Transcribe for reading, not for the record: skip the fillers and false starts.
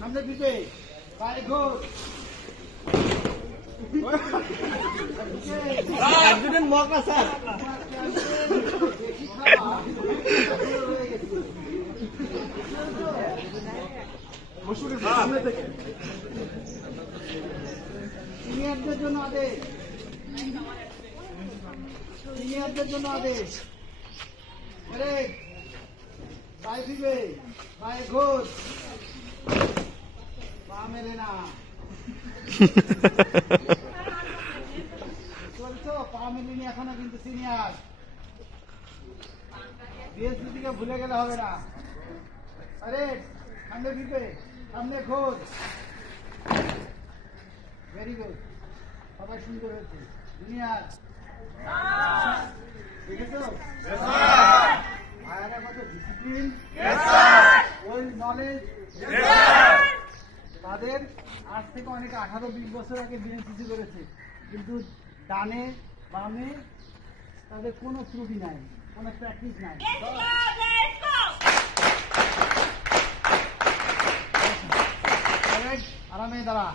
সামনে পিছে পায়ে ঘোর একজনের মকা স্যার সামনে থেকে সিনিয়রদের জন্য আদেশ সিনিয়রদের জন্য আদেশ আরে পায়ে দিবে পায়ে ঘোর পা মেলে না চলছো পা মেলিনি এখনো কিন্তু সিনিয়র বিএসসিকে ভুলে গেলে হবে না আরে সামনে দিবে সামনে ঘোর ভেরি গুড সবাই সুন্দর হয়েছে সিনিয়র দেখেছো ভাইয়ারা কত ডিসিপ্লিন ওয়েল নলেজ তাদের আজ থেকে অনেকে 18-20 বছর আগে বিএনসিসি করেছে কিন্তু ডানে বামে তাদের কোনো ত্রুটি নাই কোনো প্র্যাকটিস নাই আরামে দাঁড়া